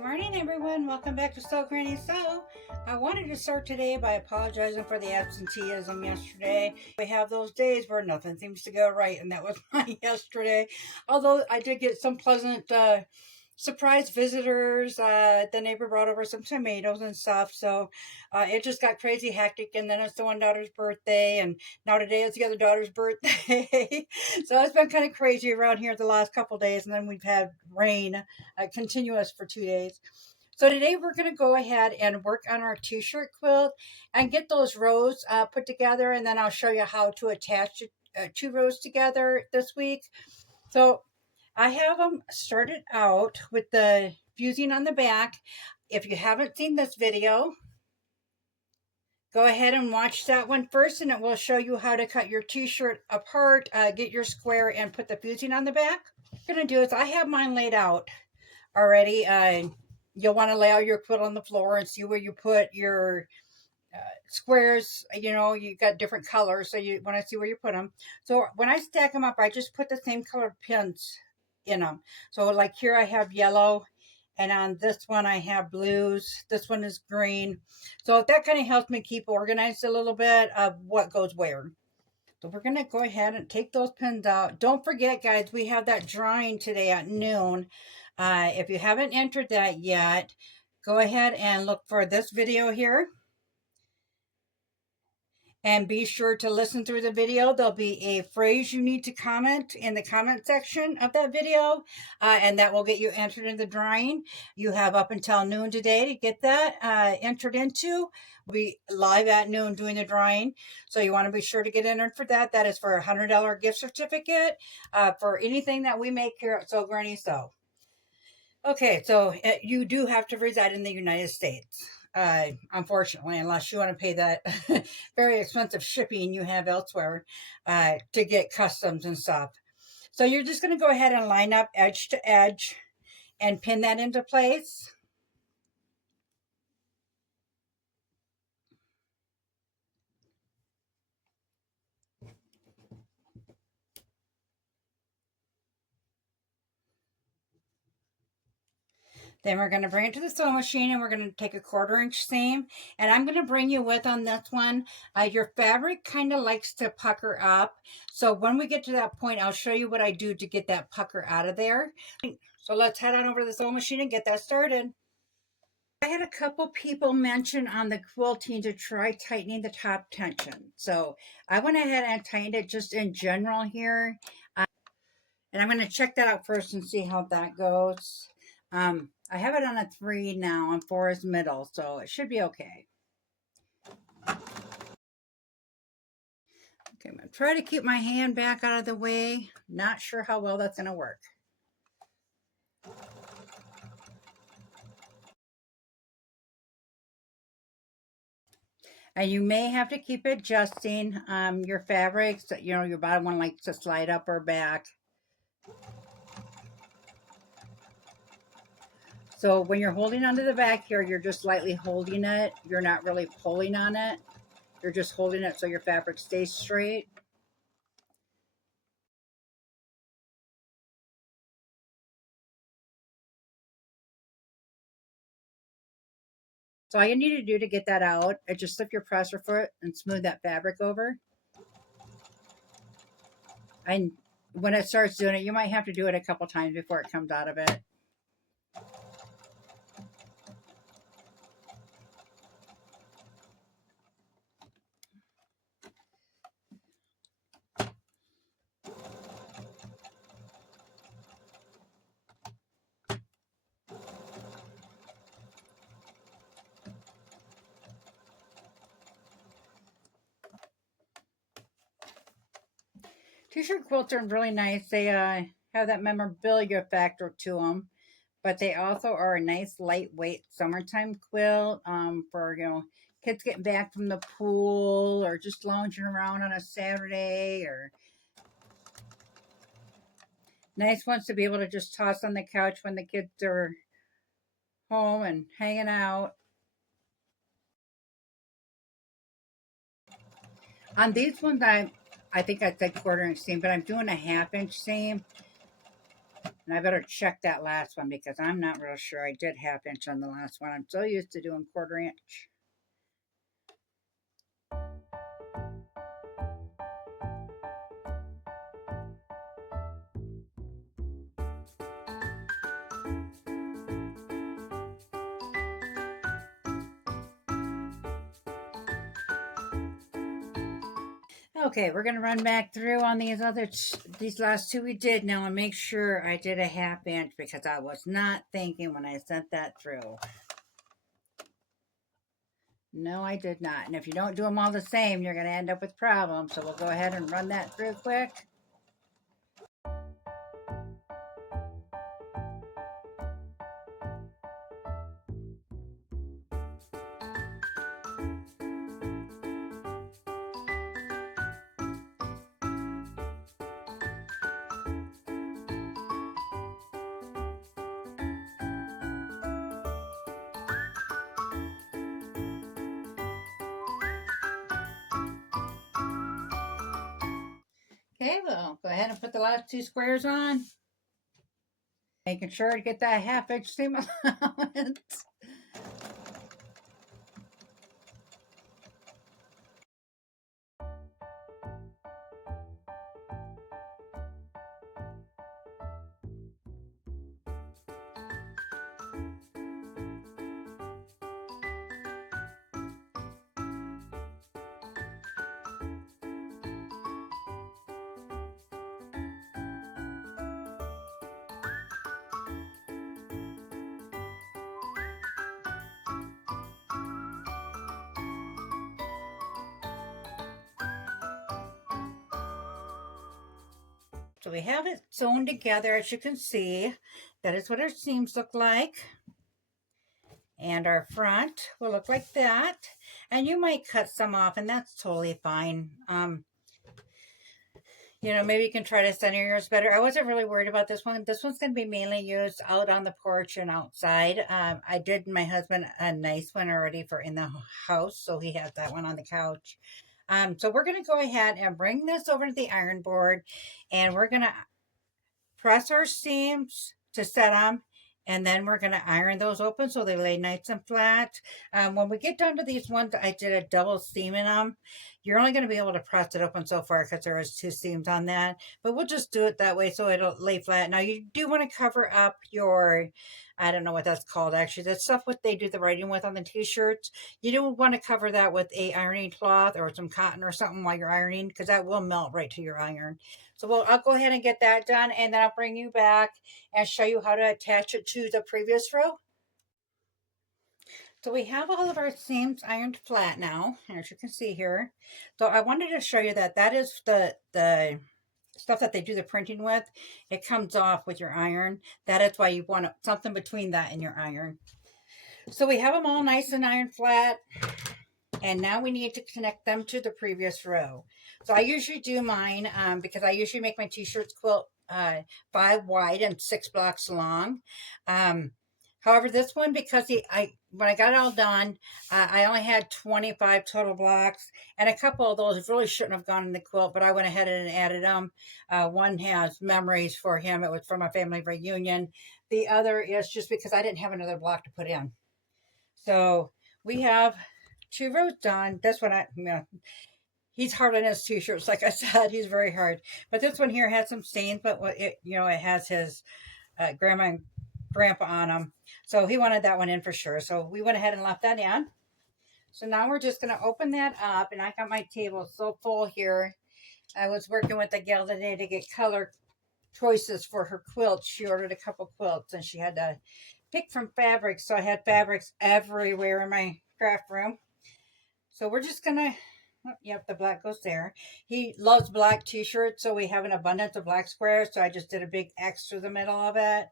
Good morning, everyone. Welcome back to Sew Granny Sew. I wanted to start today by apologizing for the absenteeism yesterday. We have those days where nothing seems to go right, and that was mine yesterday. Although I did get some pleasant surprise visitors. The neighbor brought over some tomatoes and stuff, so it just got crazy hectic. And then it's the one daughter's birthday, and now today is the other daughter's birthday. So it's been kind of crazy around here the last couple days, and then we've had rain continuous for 2 days. So today we're going to go ahead and work on our t-shirt quilt and get those rows put together, and then I'll show you how to attach two rows together this week. So I have them started out with the fusing on the back. If you haven't seen this video, go ahead and watch that one first, and it will show you how to cut your t-shirt apart, get your square, and put the fusing on the back. What I'm going to do is I have mine laid out already. You'll want to lay out your quilt on the floor and see where you put your squares. You know, you got different colors, so you want to see where you put them. So when I stack them up, I just put the same colored pins in them. So like here I have yellow, and on this one I have blues. This one is green. So that kind of helps me keep organized a little bit of what goes where. So we're going to go ahead and take those pins out. Don't forget, guys, we have that drawing today at noon. If you haven't entered that yet, go ahead and look for this video here. And be sure to listen through the video. There'll be a phrase you need to comment in the comment section of that video, and that will get you entered in the drawing. You have up until noon today to get that entered into. We'll be live at noon doing the drawing, so you want to be sure to get entered for that. That is for a $100 gift certificate for anything that we make here at Sew Granny Sew. Okay, so you do have to reside in the United States. Unfortunately, unless you want to pay that very expensive shipping you have elsewhere to get customs and stuff. So you're just going to go ahead and line up edge to edge and pin that into place. Then we're going to bring it to the sewing machine, and we're going to take a 1/4-inch seam. And I'm going to bring you with on this one. Your fabric kind of likes to pucker up. So when we get to that point, I'll show you what I do to get that pucker out of there. So let's head on over to the sewing machine and get that started. I had a couple people mention on the quilting to try tightening the top tension. So I went ahead and tightened it just in general here. And I'm going to check that out first and see how that goes. I have it on a 3 now, and 4 is middle, so it should be okay. Okay, I'm going to try to keep my hand back out of the way. Not sure how well that's going to work. And you may have to keep adjusting your fabrics. You know, your bottom one likes to slide up or back. So when you're holding onto the back here, you're just lightly holding it. You're not really pulling on it. You're just holding it so your fabric stays straight. So all you need to do to get that out is just slip your presser foot and smooth that fabric over. And when it starts doing it, you might have to do it a couple times before it comes out of it. T-shirt quilts are really nice. They have that memorabilia factor to them, but they also are a nice lightweight summertime quilt for, you know, kids getting back from the pool or just lounging around on a Saturday, or nice ones to be able to just toss on the couch when the kids are home and hanging out. On these ones, I think I said 1/4 inch seam, but I'm doing a 1/2 inch seam. And I better check that last one because I'm not real sure I did 1/2 inch on the last one. I'm so used to doing 1/4 inch. Okay, we're gonna run back through on these last two we did now and make sure I did a 1/2 inch because I was not thinking when I sent that through. No, I did not. And if you don't do them all the same, you're gonna end up with problems. So we'll go ahead and run that through quick. Okay, well, go ahead and put the last 2 squares on. Making sure to get that 1/2 inch seam allowance. So we have it sewn together, as you can see. That is what our seams look like. And our front will look like that. And you might cut some off, and that's totally fine. You know, maybe you can try to center yours better. I wasn't really worried about this one. This one's going to be mainly used out on the porch and outside. I did my husband a nice one already for in the house, so he has that one on the couch. So we're going to go ahead and bring this over to the iron board, and we're going to press our seams to set them, and then we're going to iron those open so they lay nice and flat. When we get down to these ones, I did a double seam in them. You're only going to be able to press it open so far because there was 2 seams on that, but we'll just do it that way so it'll lay flat. Now you do want to cover up your, I don't know what that's called actually, that's stuff what they do the writing with on the t-shirts. You don't want to cover that with a ironing cloth or some cotton or something while you're ironing because that will melt right to your iron. So I'll go ahead and get that done, and then I'll bring you back and show you how to attach it to the previous row. So we have all of our seams ironed flat now, as you can see here. So I wanted to show you that that is the stuff that they do the printing with. It comes off with your iron. That is why you want something between that and your iron. So we have them all nice and iron flat. And now we need to connect them to the previous row. So I usually do mine because I usually make my t-shirts quilt 5 wide and 6 blocks long. However, this one, because when I got it all done, I only had 25 total blocks, and a couple of those really shouldn't have gone in the quilt, but I went ahead and added them. One has memories for him. It was from a family reunion. The other is just because I didn't have another block to put in. So we have 2 rows done. This one, he's hard on his t-shirts. Like I said, he's very hard. But this one here has some stains, but it has his grandma and grandpa on them. So he wanted that one in for sure. So we went ahead and left that in. So now we're just going to open that up. And I got my table so full here. I was working with the gal today to get color choices for her quilt. She ordered a couple quilts and she had to pick from fabrics. So I had fabrics everywhere in my craft room. So we're just gonna, oh, yep, the black goes there. He loves black t-shirts, so we have an abundance of black squares. So I just did a big X through the middle of it.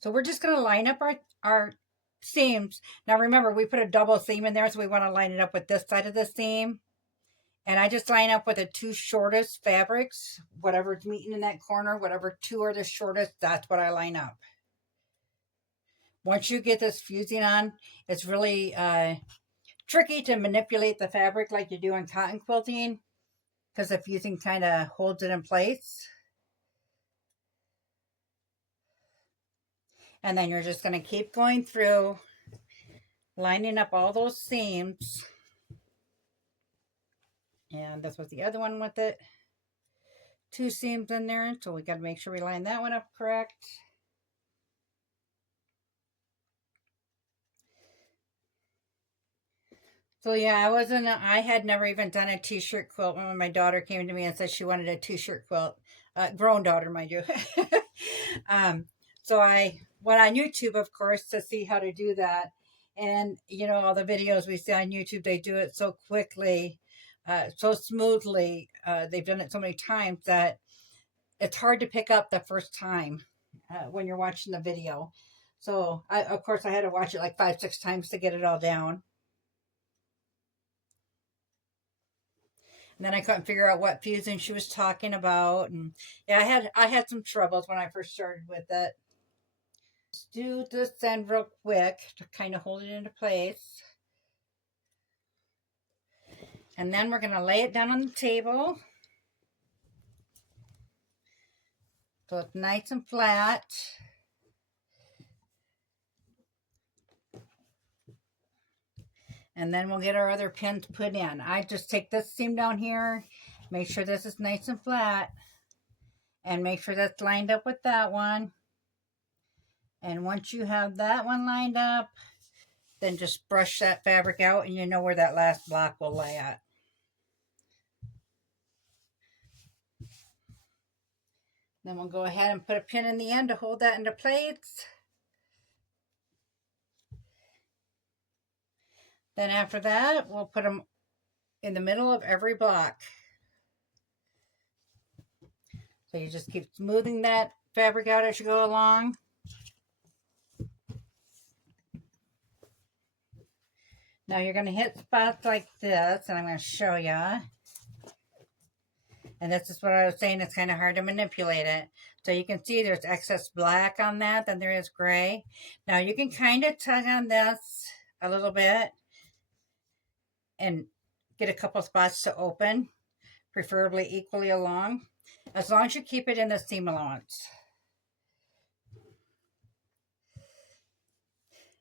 So we're just gonna line up our seams. Now remember, we put a double seam in there, so we want to line it up with this side of the seam. And I just line up with the 2 shortest fabrics, whatever's meeting in that corner, whatever 2 are the shortest, that's what I line up. Once you get this fusing on, it's really tricky to manipulate the fabric like you do in cotton quilting because the fusing kind of holds it in place. And then you're just going to keep going through, lining up all those seams. And this was the other one with it. 2 seams in there, so we got to make sure we line that one up correct. So yeah, I had never even done a t-shirt quilt when my daughter came to me and said she wanted a t-shirt quilt. Grown daughter, mind you. So I went on YouTube, of course, to see how to do that. And, you know, all the videos we see on YouTube, they do it so quickly, so smoothly. They've done it so many times that it's hard to pick up the first time when you're watching the video. So, of course, I had to watch it like 5, 6 times to get it all down. And then I couldn't figure out what fusing she was talking about. And yeah, I had some troubles when I first started with it. Let's do this end real quick to kind of hold it into place. And then we're going to lay it down on the table. So it's nice and flat. And then we'll get our other pins put in. I just take this seam down here, make sure this is nice and flat, and make sure that's lined up with that one. And once you have that one lined up, then just brush that fabric out and you know where that last block will lay at. Then we'll go ahead and put a pin in the end to hold that into place. Then after that, we'll put them in the middle of every block. So you just keep smoothing that fabric out as you go along. Now you're going to hit spots like this, and I'm going to show you. And this is what I was saying, it's kind of hard to manipulate it. So you can see there's excess black on that than there is gray. Now you can kind of tug on this a little bit and get a couple spots to open, preferably equally along, as long as you keep it in the seam allowance.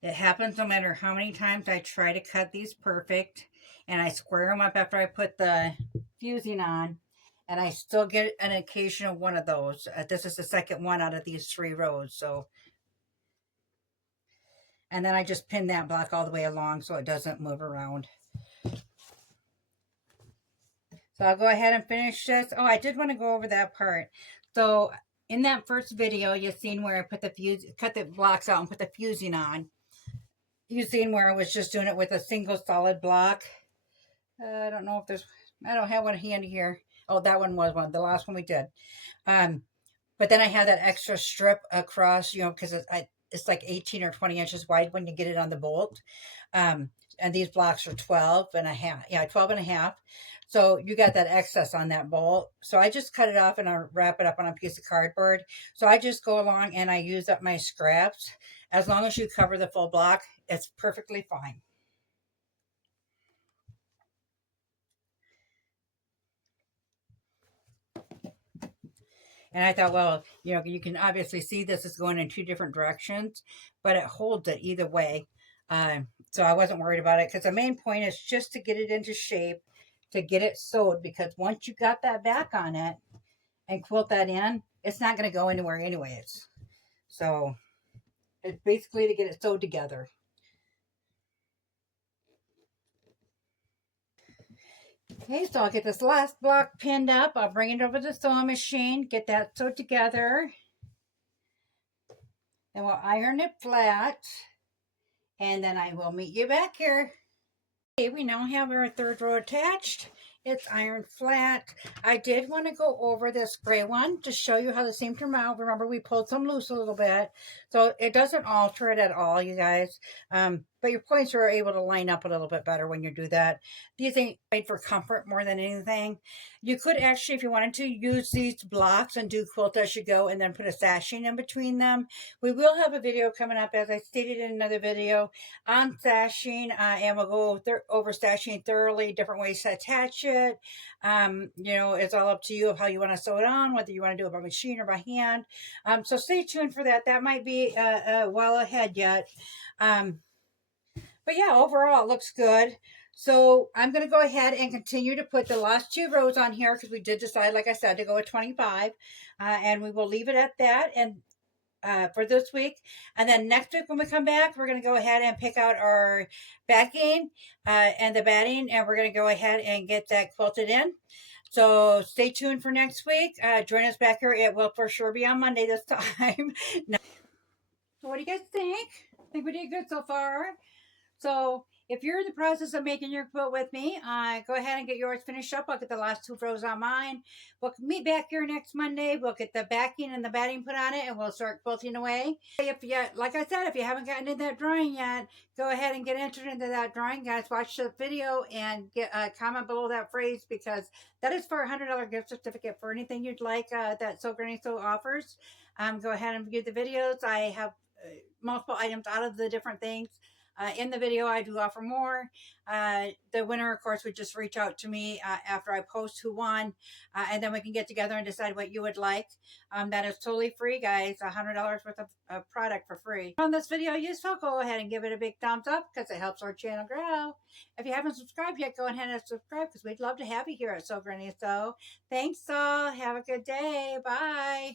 It happens no matter how many times I try to cut these perfect, and I square them up after I put the fusing on, and I still get an occasional one of those. This is the second one out of these 3 rows. So, and then I just pin that block all the way along so it doesn't move around. So I'll go ahead and finish this. Oh, I did want to go over that part. So in that first video, you've seen where I put cut the blocks out and put the fusing on. You've seen where I was just doing it with a single solid block. I don't know if there's, I don't have one handy here. Oh, that one was one, the last one we did. But then I have that extra strip across, you know, because it's like 18 or 20 inches wide when you get it on the bolt. And these blocks are 12 and a half. Yeah, 12 and a half. So you got that excess on that bolt. So I just cut it off and I wrap it up on a piece of cardboard. So I just go along and I use up my scraps. As long as you cover the full block, it's perfectly fine. And I thought, well, you know, you can obviously see this is going in 2 different directions, but it holds it either way. So I wasn't worried about it because the main point is just to get it into shape, to get it sewed, because once you got that back on it and quilt that in, it's not going to go anywhere anyways. So it's basically to get it sewed together. Okay, so I'll get this last block pinned up. I'll bring it over to the sewing machine, get that sewed together. Then we'll iron it flat. And then I will meet you back here. Okay, we now have our 3rd row attached. It's ironed flat. I did want to go over this gray one to show you how the seam turned out. Remember, we pulled some loose a little bit. So it doesn't alter it at all, you guys. But your points are able to line up a little bit better when you do that. These ain't made for comfort more than anything. You could actually, if you wanted to, use these blocks and do quilt as you go and then put a sashing in between them. We will have a video coming up, as I stated in another video, on sashing. And we'll go over sashing thoroughly, different ways to attach it. it. You know, it's all up to you of how you want to sew it on, whether you want to do it by machine or by hand. So stay tuned for that. That might be well ahead yet. Um, but yeah, overall it looks good. So I'm going to go ahead and continue to put the last 2 rows on here because we did decide, like I said, to go with 25. And we will leave it at that. And for this week. And then next week when we come back, we're going to go ahead and pick out our backing and the batting, and we're going to go ahead and get that quilted in. So stay tuned for next week. Join us back here. It will for sure be on Monday this time. Now, so what do you guys think? I think we did good so far. So if you're in the process of making your quilt with me, go ahead and get yours finished up. I'll get the last 2 rows on mine. We'll meet back here next Monday. We'll get the backing and the batting put on it, and we'll start quilting away. If you, like I said, if you haven't gotten in that drawing yet, go ahead and get entered into that drawing, guys. Watch the video and get comment below that phrase, because that is for a $100 gift certificate for anything you'd like that Sew Granny Sew offers. Go ahead and view the videos. I have multiple items out of the different things. In the video, I do offer more. The winner, of course, would just reach out to me after I post who won, and then we can get together and decide what you would like. That is totally free, guys. $100 worth of product for free. Found this video useful, go ahead and give it a big thumbs up because it helps our channel grow. If you haven't subscribed yet, go ahead and subscribe because we'd love to have you here at Sew Granny Sew. Thanks all. Have a good day. Bye.